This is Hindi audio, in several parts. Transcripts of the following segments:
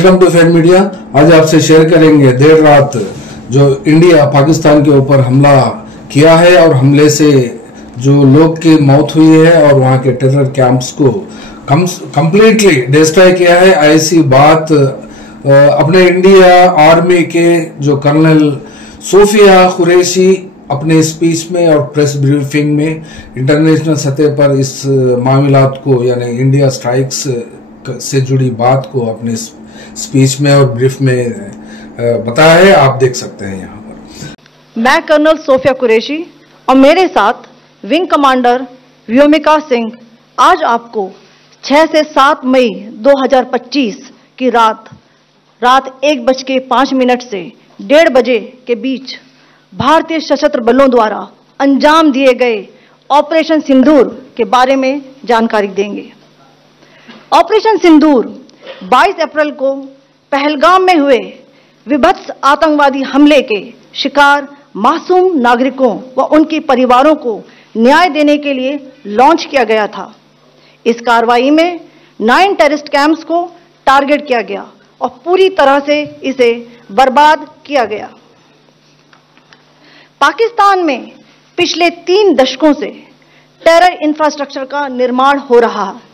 Welcome to fade media. आज आपसे शेयर करेंगे देर रात जो इंडिया पाकिस्तान के ऊपर हमला किया है और हमले से जो लोग की मौत हुई है और वहां के टेरर कैंप्स को कंप्लीटली डिस्ट्रॉय किया है। ऐसी बात अपने इंडिया आर्मी के जो कर्नल सोफिया कुरैशी अपने स्पीच में और प्रेस ब्रीफिंग में इंटरनेशनल सतह पर इस मामलात को यानी इंडिया स्ट्राइक्स से जुड़ी बात को अपने स्पीच में और ब्रीफ में बताया है। आप देख सकते हैं यहाँ पर। मैं कर्नल सोफिया कुरैशी और मेरे साथ विंग कमांडर व्योमिका सिंह आज आपको 6 से 7 मई 2025 की रात 1:05 से 1:30 बजे के बीच भारतीय सशस्त्र बलों द्वारा अंजाम दिए गए ऑपरेशन सिंदूर के बारे में जानकारी देंगे। ऑपरेशन सिंदूर 22 अप्रैल को पहलगाम में हुए विभत्स आतंकवादी हमले के शिकार मासूम नागरिकों व उनके परिवारों को न्याय देने के लिए लॉन्च किया गया था। इस कार्रवाई में 9 टेररिस्ट कैंप्स को टारगेट किया गया और पूरी तरह से इसे बर्बाद किया गया। पाकिस्तान में पिछले 3 दशकों से टेरर इंफ्रास्ट्रक्चर का निर्माण हो रहा है।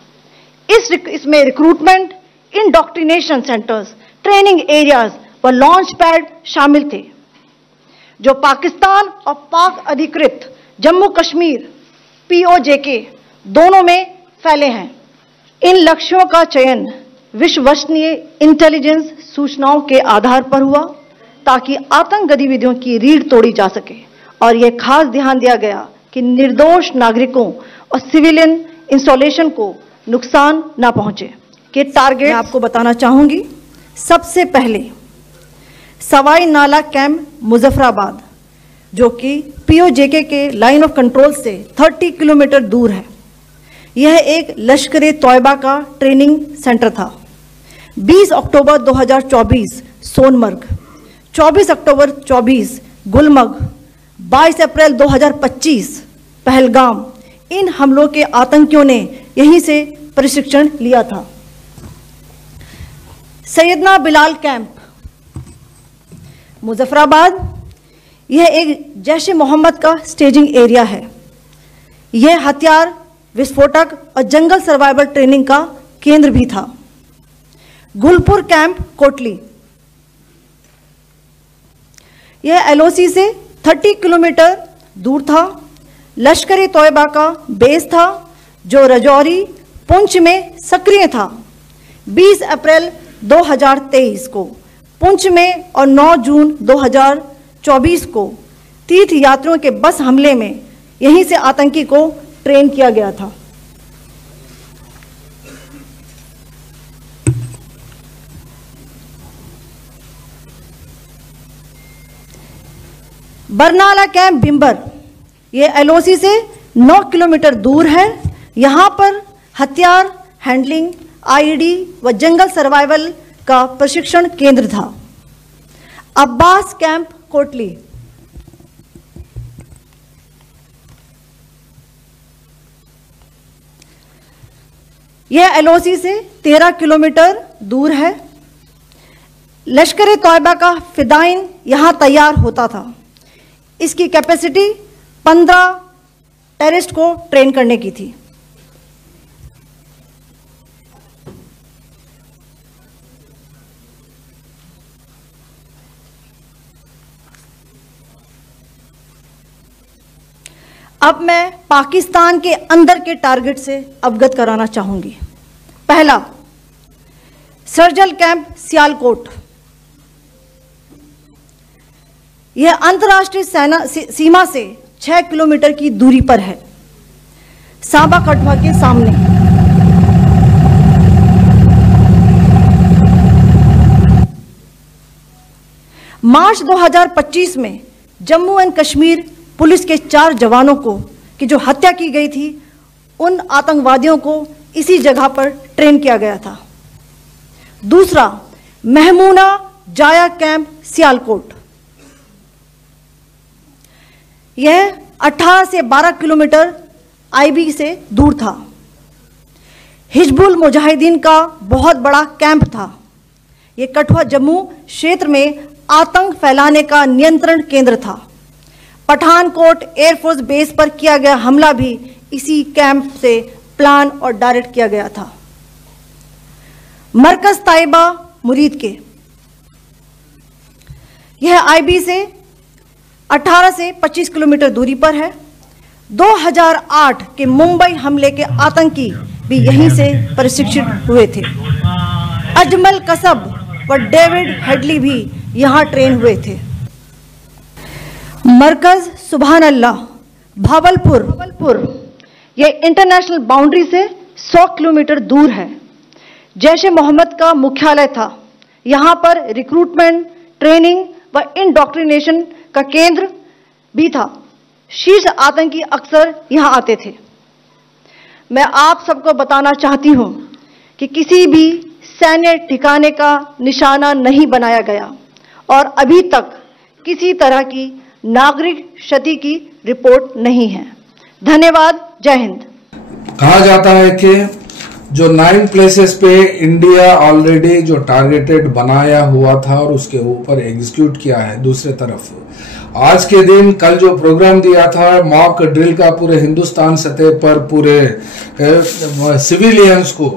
इसमें recruitment, indoctrination centres, training areas व लॉन्च पैड शामिल थे जो पाकिस्तान और पाक अधिकृत जम्मू कश्मीर POJK दोनों में फैले हैं। इन लक्ष्यों का चयन विश्वसनीय इंटेलिजेंस सूचनाओं के आधार पर हुआ ताकि आतंक गतिविधियों की रीढ़ तोड़ी जा सके और यह खास ध्यान दिया गया कि निर्दोष नागरिकों और सिविलियन इंस्टॉलेशन को नुकसान ना पहुंचे। के टारगेट आपको बताना चाहूंगी। सबसे पहले सवाई नाला कैंप मुजफ्फराबाद जो कि POJK के लाइन ऑफ कंट्रोल से 30 किलोमीटर दूर है। यह एक लश्कर तोयबा का ट्रेनिंग सेंटर था। 20 अक्टूबर 2024 सोनमर्ग, 24 अक्टूबर 24 गुलमर्ग, 22 अप्रैल 2025 पहलगाम, इन हमलों के आतंकियों ने यहीं से प्रशिक्षण लिया था। सैयदना बिलाल कैंप मुजफ्फराबाद, यह एक जैश ए मोहम्मद का स्टेजिंग एरिया है। यह हथियार विस्फोटक और जंगल सर्वाइवल ट्रेनिंग का केंद्र भी था। गुलपुर कैंप कोटली, यह LOC से 30 किलोमीटर दूर था। लश्कर तोयबा का बेस था जो रजौरी पुंछ में सक्रिय था। 20 अप्रैल 2023 को पुंछ में और 9 जून 2024 को तीर्थ यात्रियों के बस हमले में यहीं से आतंकी को ट्रेन किया गया था। बरनाला कैंप बिम्बर, ये LOC से 9 किलोमीटर दूर है। यहाँ पर हथियार हैंडलिंग, IED व जंगल सर्वाइवल का प्रशिक्षण केंद्र था। अब्बास कैंप कोटली, यह LOC से 13 किलोमीटर दूर है। लश्कर तोयबा का फिदाइन यहाँ तैयार होता था। इसकी कैपेसिटी 15 टेररिस्ट को ट्रेन करने की थी। अब मैं पाकिस्तान के अंदर के टारगेट से अवगत कराना चाहूंगी। पहला, सर्जल कैंप सियालकोट, यह अंतर्राष्ट्रीय सीमा से 6 किलोमीटर की दूरी पर है, सांबा कठवा के सामने। मार्च 2025 में जम्मू एंड कश्मीर पुलिस के 4 जवानों को की जो हत्या की गई थी, उन आतंकवादियों को इसी जगह पर ट्रेन किया गया था। दूसरा, महमूना जाया कैंप सियालकोट, यह 18 से 12 किलोमीटर IB से दूर था। हिजबुल मुजाहिदीन का बहुत बड़ा कैंप था। ये कठुआ जम्मू क्षेत्र में आतंक फैलाने का नियंत्रण केंद्र था। पठानकोट एयरफोर्स बेस पर किया गया हमला भी इसी कैंप से प्लान और डायरेक्ट किया गया था। मरकज ताइबा मुरीद के यह आईबी से 18 से 25 किलोमीटर दूरी पर है। 2008 के मुंबई हमले के आतंकी भी यहीं से प्रशिक्षित हुए थे। अजमल कसब व डेविड हेडली भी यहां ट्रेन हुए थे। मरकज सुभान अल्लाह भावलपुर यह इंटरनेशनल बाउंड्री से 100 किलोमीटर दूर है। जैश ए मोहम्मद का मुख्यालय था। यहां पर रिक्रूटमेंट, ट्रेनिंग व इंडॉक्ट्रिनेशन का केंद्र भी था। शीर्ष आतंकी अक्सर यहां आते थे। मैं आप सबको बताना चाहती हूं कि किसी भी सैन्य ठिकाने का निशाना नहीं बनाया गया और अभी तक किसी तरह की नागरिक क्षति की रिपोर्ट नहीं है। धन्यवाद। जय हिंद। कहा जाता है कि जो 9 प्लेसेस पे इंडिया ऑलरेडी जो टारगेटेड बनाया हुआ था और उसके ऊपर एग्जीक्यूट किया है। दूसरे तरफ आज के दिन कल जो प्रोग्राम दिया था मॉक ड्रिल का पूरे हिंदुस्तान सतह पर पूरे सिविलियंस को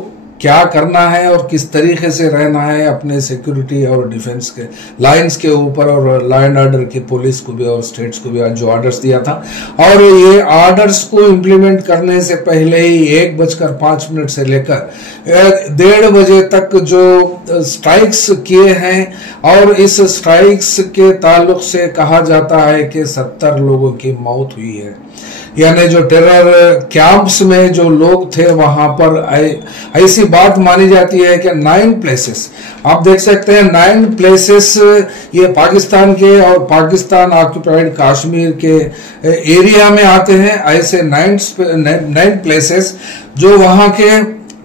क्या करना है और किस तरीके से रहना है अपने सिक्योरिटी और डिफेंस के लाइंस के ऊपर, और लॉ एंड ऑर्डर की पुलिस को भी और स्टेट्स को भी आज जो ऑर्डर्स दिया था, और ये ऑर्डर्स को इम्प्लीमेंट करने से पहले ही 1:05 से लेकर 1:30 बजे तक जो स्ट्राइक्स किए हैं, और इस स्ट्राइक्स के ताल्लुक से कहा जाता है कि 70 लोगों की मौत हुई है। यानी जो टेरर कैंप्स में जो लोग थे वहां पर ऐसी बात मानी जाती है कि 9 प्लेसेस आप देख सकते हैं। 9 प्लेसेस ये पाकिस्तान के और पाकिस्तान ऑक्युपाइड कश्मीर के एरिया में आते हैं। ऐसे 9 प्लेसेस जो वहां के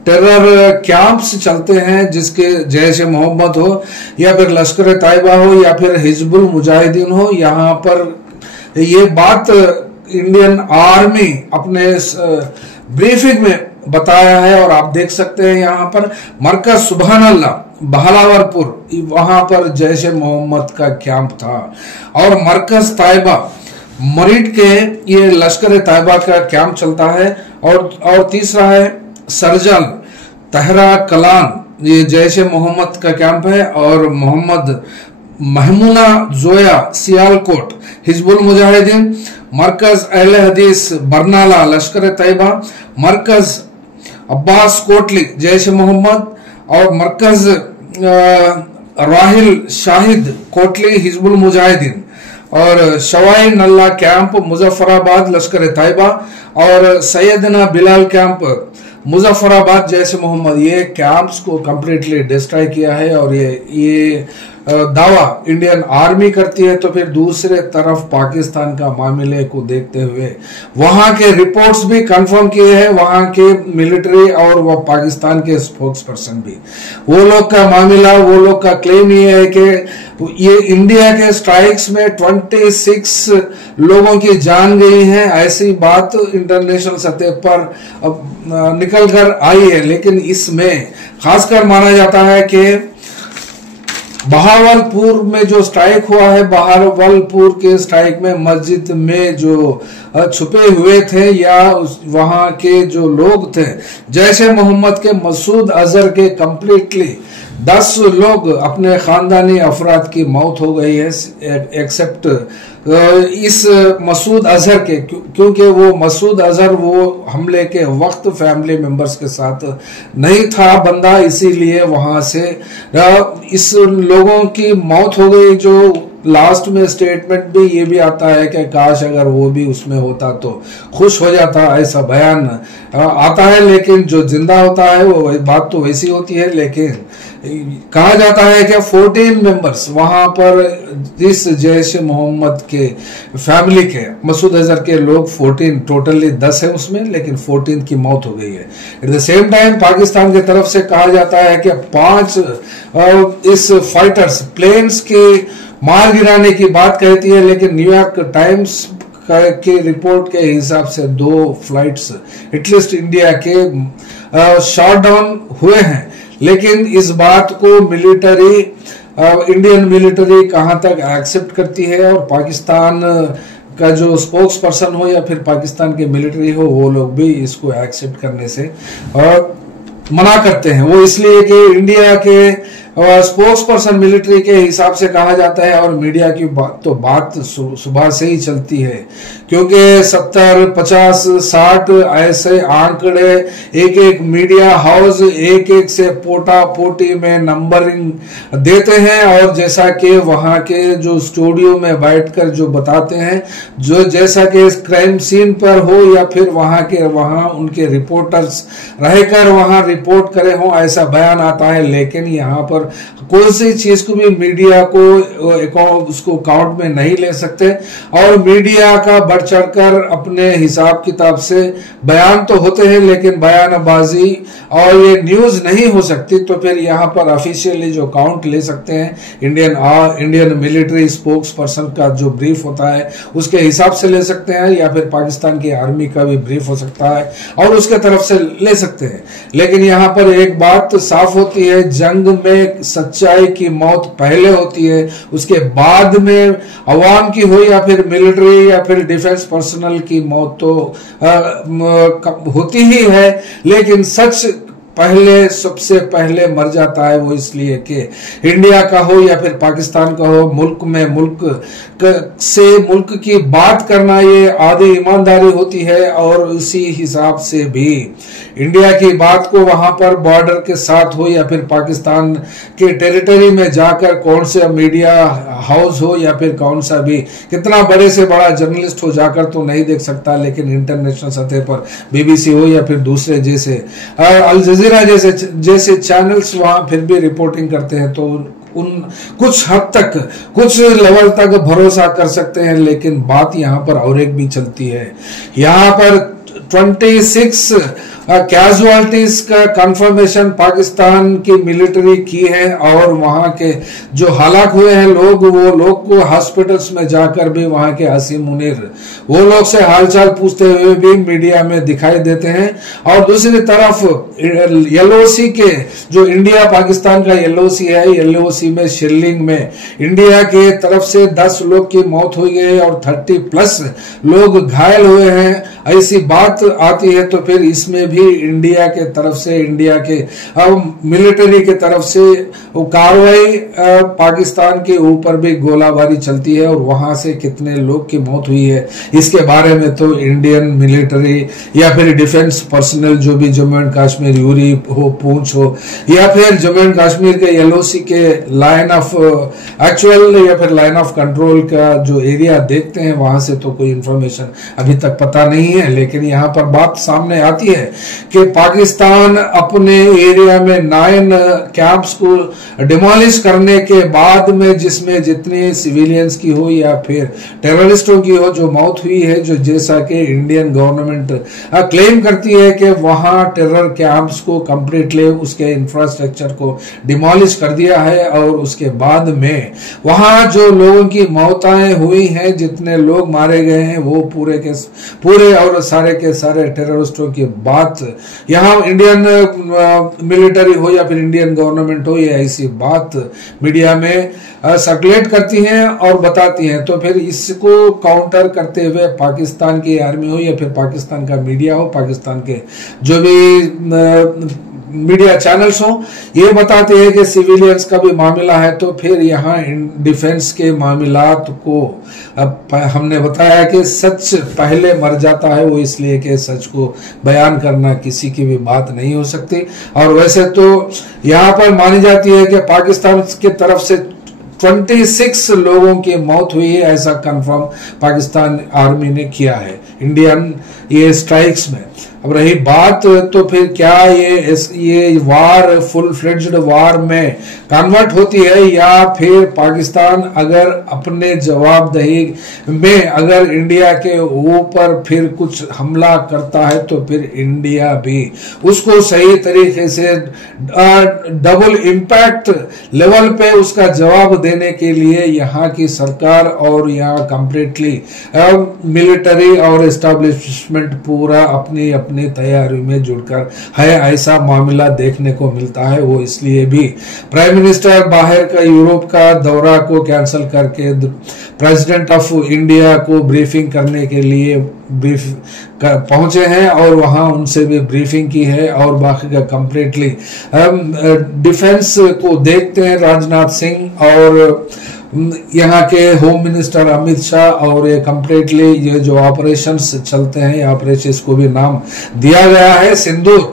टेरर कैंप्स चलते हैं, जिसके जैश ए मोहम्मद हो या फिर लश्कर तैयबा हो या फिर हिजबुल मुजाहिदीन हो, यहाँ पर ये बात इंडियन आर्मी अपने ब्रीफिंग में बताया है। और आप देख सकते हैं यहाँ पर मरकज सुभान अल्लाह बहावलपुर, वहां पर जैश ए मोहम्मद का कैंप था, और मरकज ताइबा मुरीद के ये लश्कर तैयबा का कैंप चलता है, और तीसरा है सरजल तहरा कलान, ये जैश ए मोहम्मद का कैंप है, और मोहम्मद महमूना जोया सियालकोट हिजबुल मुजाहिदीन, मरकज अहले हदीस बरनाला लश्कर तैयबा, मरकज अब्बास कोटली जैश मोहम्मद, और मरकज राहिल शाहिद कोटली हिजबुल मुजाहिदीन, और शवाई नल्ला कैंप मुजफ्फराबाद लश्कर तैयबा, और सैयदना बिलाल कैंप मुजफ्फराबाद जैश मोहम्मद। ये कैंप्स को कंप्लीटली डिस्ट्रॉय किया है, और ये दावा इंडियन आर्मी करती है। तो फिर दूसरे तरफ पाकिस्तान का मामले को देखते हुए वहां के रिपोर्ट्स भी कंफर्म किए हैं, वहां के मिलिट्री और वो पाकिस्तान के स्पोक्स पर्सन भी, वो लोग का मामला, वो लोग का क्लेम ये है कि ये इंडिया के स्ट्राइक्स में 26 लोगों की जान गई है। ऐसी बात इंटरनेशनल सतह पर निकल कर आई है, लेकिन इसमें खासकर माना जाता है कि बहावलपुर में जो स्ट्राइक हुआ है, बहावलपुर के स्ट्राइक में मस्जिद में जो छुपे हुए थे या वहां के जो लोग थे जैश ए मोहम्मद के मसूद अजहर के कंप्लीटली 10 लोग अपने खानदानी अफराद की मौत हो गई है, एक्सेप्ट इस मसूद अजहर के, क्योंकि वो मसूद अजहर वो हमले के वक्त फैमिली मेंबर्स के साथ नहीं था बंदा, इसीलिए वहां से इस लोगों की मौत हो गई। जो लास्ट में स्टेटमेंट भी ये भी आता है कि काश अगर वो भी उसमें होता तो खुश हो जाता, ऐसा बयान आता है। लेकिन जो जिंदा होता है वो बात तो वैसी होती है, लेकिन कहा जाता है कि 14 मेंबर्स वहां पर इस जैश मोहम्मद के फैमिली के मसूद अजहर के लोग 14 टोटली 10 है उसमें, लेकिन 14 की मौत हो गई है। At the same time Pakistan की तरफ से कहा जाता है कि 5 इस फाइटर्स प्लेन्स के मार गिराने की बात कहती है, लेकिन न्यूयॉर्क टाइम्स के रिपोर्ट के हिसाब से 2 फ्लाइट्स एटलीस्ट इंडिया के शॉट डाउन हुए हैं। लेकिन इस बात को इंडियन मिलिट्री कहां तक एक्सेप्ट करती है, और पाकिस्तान का जो स्पोक्स पर्सन हो या फिर पाकिस्तान के मिलिट्री हो, वो लोग भी इसको एक्सेप्ट करने से मना करते हैं। वो इसलिए कि इंडिया के स्पोक्स पर्सन मिलिट्री के हिसाब से कहा जाता है, और मीडिया की बात सुबह से ही चलती है, क्योंकि 70, 50, 60 ऐसे आंकड़े एक एक मीडिया हाउस एक एक से पोटा पोटी में नंबरिंग देते हैं, और जैसा कि वहां के जो स्टूडियो में बैठकर जो बताते हैं, जो जैसा कि क्राइम सीन पर हो या फिर वहां उनके रिपोर्टर्स रहकर वहां रिपोर्ट करे हो, ऐसा बयान आता है। लेकिन यहाँ पर कोई सी चीज को भी मीडिया को उसको काउंट में नहीं ले सकते, और मीडिया का बढ़ चढ़कर अपने हिसाब किताब से बयान तो होते हैं, लेकिन बयानबाजी और ये न्यूज नहीं हो सकती। तो फिर यहाँ पर ऑफिशियली जो काउंट ले सकते हैं इंडियन मिलिट्री स्पोक्स पर्सन का जो ब्रीफ होता है उसके हिसाब से ले सकते हैं, या फिर पाकिस्तान की आर्मी का भी ब्रीफ हो सकता है और उसके तरफ से ले सकते हैं। लेकिन यहाँ पर एक बात साफ होती है, जंग में सच्चाई की मौत पहले होती है, उसके बाद में अवाम की हो या फिर मिलिट्री या फिर डिफेंस पर्सनल की मौत तो होती ही है। लेकिन सच सबसे पहले मर जाता है, वो इसलिए कि इंडिया का हो या फिर पाकिस्तान का हो, मुल्क की बात करना ये आधी ईमानदारी होती है। और इसी हिसाब से भी इंडिया की बात को वहां पर बॉर्डर के साथ हो या फिर पाकिस्तान के टेरिटरी में जाकर कौन से मीडिया हाउस हो या फिर कौन सा भी कितना बड़े से बड़ा जर्नलिस्ट हो जाकर तो नहीं देख सकता, लेकिन इंटरनेशनल सतह पर BBC हो या फिर दूसरे जैसे अल जजीरा जैसे चैनल्स वहां फिर भी रिपोर्टिंग करते हैं, तो उन कुछ हद तक कुछ लेवल तक भरोसा कर सकते हैं। लेकिन बात यहाँ पर और एक भी चलती है, यहाँ पर 26 कैजुअलिटीज का कंफर्मेशन पाकिस्तान की मिलिट्री की है, और वहां के जो हलाक हुए हैं लोग, वो लोग को हॉस्पिटल्स में जाकर भी वहां के हसीम मुनीर वो लोग से हालचाल पूछते हुए भी मीडिया में दिखाई देते हैं। और दूसरी तरफ LOC के जो इंडिया पाकिस्तान का LOC है, LOC में शिरलिंग में इंडिया के तरफ से 10 लोग की मौत हुई है और 30+ लोग घायल हुए हैं, ऐसी बात आती है। तो फिर इसमें भी इंडिया के तरफ से, इंडिया के मिलिट्री के तरफ से वो कार्रवाई पाकिस्तान के ऊपर भी गोलाबारी चलती है, और वहां से कितने लोग की मौत हुई है इसके बारे में तो इंडियन मिलिट्री या फिर डिफेंस पर्सनल जो भी जम्मू एंड कश्मीर, यूरी हो, पूंछ हो, या फिर जम्मू एंड कश्मीर के LOC के लाइन ऑफ एक्चुअल या फिर लाइन ऑफ कंट्रोल का जो एरिया देखते हैं, वहां से तो कोई इंफॉर्मेशन अभी तक पता नहीं है। लेकिन यहाँ पर बात सामने आती है कि पाकिस्तान अपने एरिया में 9 कैंप्स को डिमोलिश करने के बाद में, जिसमें जितने सिविलियंस की हो या फिर टेररिस्टों की हो जो मौत हुई है, जो जैसा कि इंडियन गवर्नमेंट क्लेम करती है कि वहां टेरर कैंप्स को कंप्लीटली उसके इंफ्रास्ट्रक्चर को डिमोलिश कर दिया है, और उसके बाद में वहां जो लोगों की मौतें हुई हैं, जितने लोग मारे गए हैं, वो पूरे के पूरे और सारे के सारे टेररिस्टों की बात यहाँ इंडियन मिलिट्री हो या फिर इंडियन गवर्नमेंट हो, ये ऐसी बात मीडिया में सर्कुलेट करती हैं और बताती हैं। तो फिर इसको काउंटर करते हुए पाकिस्तान की आर्मी हो या फिर पाकिस्तान का मीडिया हो, पाकिस्तान के जो भी मीडिया चैनल्स हो, ये बताते हैं कि सिविलियंस का भी मामला है। तो फिर यहाँ डिफेंस के मामलात को हमने बताया कि सच पहले मर जाता है, वो इसलिए कि सच को बयान करना किसी की भी बात नहीं हो सकती। और वैसे तो यहाँ पर मानी जाती है कि पाकिस्तान की तरफ से 26 लोगों की मौत हुई है, ऐसा कंफर्म पाकिस्तान आर्मी ने किया है इंडियन ये स्ट्राइक्स में। अब रही बात तो फिर क्या ये वार फुल फ्लेड्ज्ड वार में कन्वर्ट होती है, या फिर पाकिस्तान अगर अपने जवाबदेही में अगर इंडिया के ऊपर फिर कुछ हमला करता है तो फिर इंडिया भी उसको सही तरीके से डबल इम्पैक्ट लेवल पे उसका जवाब देने के लिए यहाँ की सरकार और यहाँ कंप्लीटली मिलिट्री और एस्टैब्लिशमेंट पूरा अपनी अपनी तैयारी में जुड़कर है, ऐसा मामला देखने को मिलता है। वो इसलिए भी प्राइम मिनिस्टर बाहर का यूरोप का दौरा को कैंसिल करके प्रेसिडेंट ऑफ इंडिया को ब्रीफिंग करने के लिए पहुंचे हैं और वहां उनसे भी ब्रीफिंग की है। और बाकी का कंप्लीटली डिफेंस को देखते हैं, राजनाथ सिंह और यहाँ के होम मिनिस्टर अमित शाह, और ये कंप्लीटली ये जो ऑपरेशंस चलते हैं, ऑपरेशंस को भी नाम दिया गया है सिंदूर।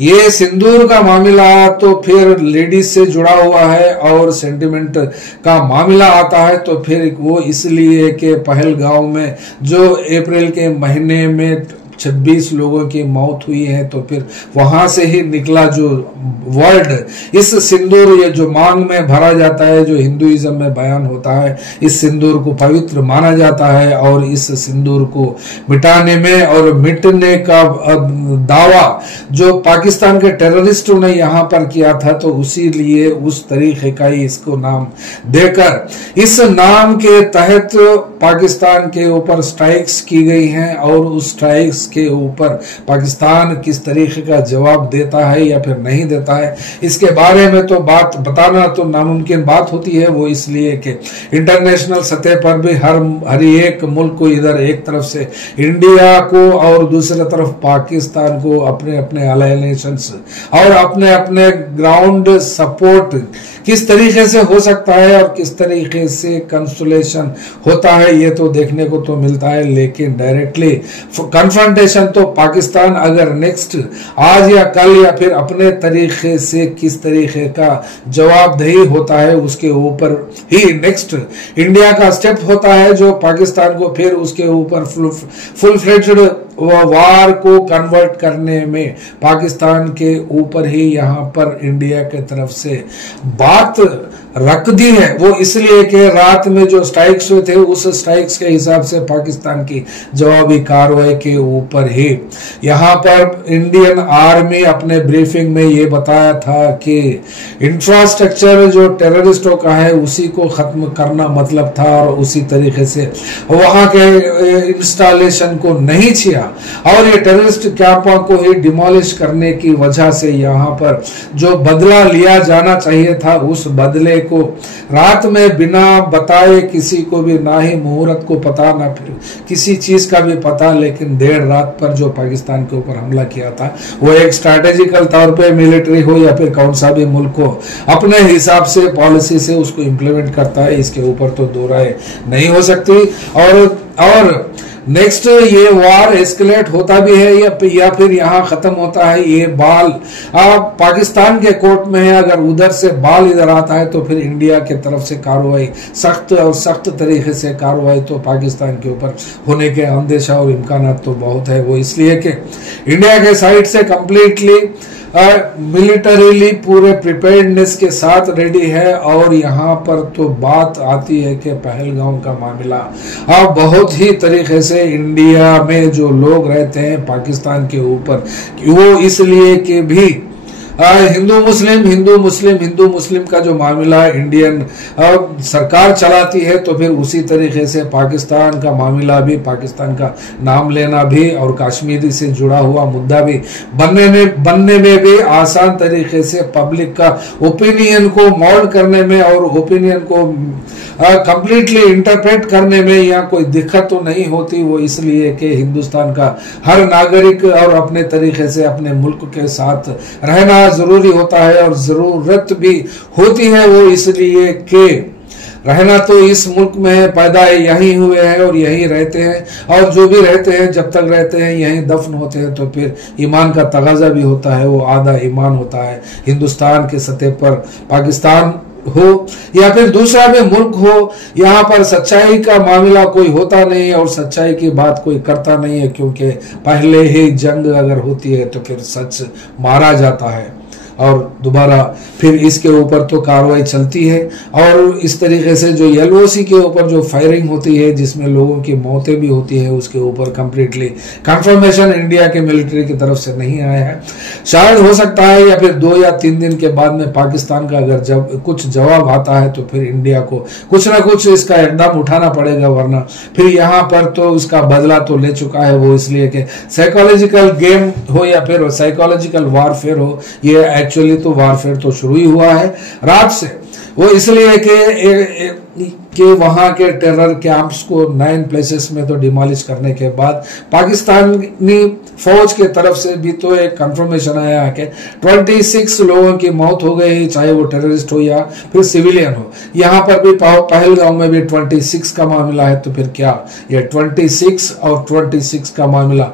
ये सिंदूर का मामला तो फिर लेडीज से जुड़ा हुआ है और सेंटिमेंट का मामला आता है तो फिर वो इसलिए कि पहलगांव में जो अप्रैल के महीने में 26 लोगों की मौत हुई है, तो फिर वहां से ही निकला जो वर्ड इस सिंदूर, ये जो मांग में भरा जाता है, जो हिंदुइज्म में बयान होता है, इस सिंदूर को पवित्र माना जाता है। और इस सिंदूर को मिटाने में और मिटने का दावा जो पाकिस्तान के टेररिस्टों ने यहाँ पर किया था, तो उसी लिए उस तरीके का ही इसको नाम देकर इस नाम के तहत पाकिस्तान के ऊपर स्ट्राइक्स की गई हैं। और उस स्ट्राइक्स के ऊपर पाकिस्तान किस तरीके का जवाब देता है या फिर नहीं देता है, इसके बारे में तो बात बताना तो नामुमकिन बात होती है। वो इसलिए कि इंटरनेशनल सतह पर भी हर एक मुल्क को, इधर एक तरफ से इंडिया को और दूसरी तरफ पाकिस्तान को अपने अपने अलाय नेशंस और अपने अपने ग्राउंड सपोर्ट किस तरीके से हो सकता है और किस तरीके से कंसोलेशन होता है, ये तो देखने को तो मिलता है। लेकिन डायरेक्टली कन्फ्रंटेशन तो पाकिस्तान अगर नेक्स्ट आज या कल या फिर अपने तरीके से किस तरीके का जवाबदेही होता है, उसके ऊपर ही नेक्स्ट इंडिया का स्टेप होता है, जो पाकिस्तान को फिर उसके ऊपर फुल फ्लेज्ड वार को कन्वर्ट करने में पाकिस्तान के ऊपर ही यहाँ पर इंडिया के तरफ से बात रख दी है। वो इसलिए कि रात में जो स्ट्राइक्स हुए थे, उस स्ट्राइक्स के हिसाब से पाकिस्तान की जवाबी कार्रवाई के ऊपर ही यहाँ पर इंडियन आर्मी अपने ब्रीफिंग में ये बताया था कि इंफ्रास्ट्रक्चर जो टेररिस्टों का है उसी को खत्म करना मतलब था, और उसी तरीके से वहां के इंस्टॉलेशन को नहीं छिया और ये टेररिस्ट कैंपों को ही डिमोलिश करने की वजह से यहाँ पर जो बदला लिया जाना चाहिए था, उस बदले को रात में बिना बताए किसी को भी, ना ही मुहूर्त को पता, ना फिर किसी चीज का भी पता, लेकिन देर रात पर जो पाकिस्तान के ऊपर हमला किया था, वो एक स्ट्रैटेजिकल तौर पे मिलिट्री हो या फिर कौन सा भी मुल्क हो अपने हिसाब से पॉलिसी से उसको इम्प्लीमेंट करता है, इसके ऊपर तो दो राय नहीं हो सकती। और नेक्स्ट ये वार एस्केलेट होता भी है या फिर यहाँ खत्म होता है। ये बाल पाकिस्तान के कोर्ट में है, अगर उधर से बाल इधर आता है तो फिर इंडिया के तरफ से कार्रवाई सख्त तरीके से कार्रवाई तो पाकिस्तान के ऊपर होने के अंदेशा और इम्कान तो बहुत है। वो इसलिए कि इंडिया के साइड से कंप्लीटली मिलिटरीली पूरे प्रिपेयर्डनेस के साथ रेडी है। और यहाँ पर तो बात आती है कि पहलगाम का मामला बहुत ही तरीके से इंडिया में जो लोग रहते हैं पाकिस्तान के ऊपर, वो इसलिए कि भी हिंदू मुस्लिम का जो मामला इंडियन सरकार चलाती है, तो फिर उसी तरीके से पाकिस्तान का मामला भी, पाकिस्तान का नाम लेना भी और कश्मीरी से जुड़ा हुआ मुद्दा भी बनने में भी आसान तरीके से पब्लिक का ओपिनियन को मोल्ड करने में और ओपिनियन को कंप्लीटली इंटरप्रेट करने में यहाँ कोई दिक्कत तो नहीं होती। वो इसलिए कि हिंदुस्तान का हर नागरिक और अपने तरीके से अपने मुल्क के साथ रहना जरूरी होता है और जरूरत भी होती है। वो इसलिए कि रहना तो इस मुल्क में है, पैदा यहीं हुए हैं और यहीं रहते हैं, और जो भी रहते हैं जब तक रहते हैं यहीं दफन होते हैं, तो फिर ईमान का तगाजा भी होता है, वो आधा ईमान होता है। हिंदुस्तान के सतह पर पाकिस्तान हो या फिर दूसरा भी मुल्क हो, यहाँ पर सच्चाई का मामला कोई होता नहीं है और सच्चाई की बात कोई करता नहीं है, क्योंकि पहले ही जंग अगर होती है तो फिर सच मारा जाता है। और दोबारा फिर इसके ऊपर तो कार्रवाई चलती है। और इस तरीके से जो LOC के ऊपर जो फायरिंग होती है जिसमें लोगों की मौतें भी होती है, उसके ऊपर कंप्लीटली कंफर्मेशन इंडिया के मिलिट्री की तरफ से नहीं आया है। शायद हो सकता है या फिर 2 या 3 दिन के बाद में पाकिस्तान का अगर जब कुछ जवाब आता है तो फिर इंडिया को कुछ ना कुछ इसका इकदाम उठाना पड़ेगा, वरना फिर यहाँ पर तो उसका बदला तो ले चुका है वो, इसलिए कि साइकोलॉजिकल गेम हो या फिर साइकोलॉजिकल वारफेयर हो, ये एक्चुअली तो वारफेयर तो शुरू ही हुआ है रात से। वो इसलिए कि वहां के टेरर कैंप्स को 9 प्लेसेस में तो डिमोलिश करने के बाद पाकिस्तानी फौज के तरफ से भी तो एक कंफर्मेशन आया कि 26 लोगों की मौत हो गई, चाहे वो टेररिस्ट हो या फिर सिविलियन हो। यहाँ पर भी पहलगांव में भी 26 का मामला है, तो फिर क्या ये 26 और 26 का मामला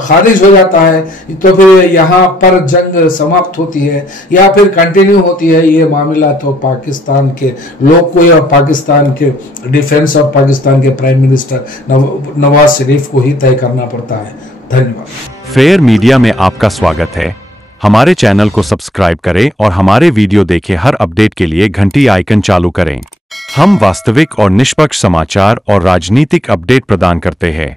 खारिज हो जाता है तो फिर यहाँ पर जंग समाप्त होती है या फिर कंटिन्यू होती है? ये मामला तो पाकिस्तान के लोग को या पाकिस्तान के डिफेंस और पाकिस्तान के प्राइम मिनिस्टर नवाज शरीफ को ही तय करना पड़ता है। धन्यवाद। फेयर मीडिया में आपका स्वागत है। हमारे चैनल को सब्सक्राइब करें और हमारे वीडियो देखें। हर अपडेट के लिए घंटी आइकन चालू करें। हम वास्तविक और निष्पक्ष समाचार और राजनीतिक अपडेट प्रदान करते हैं।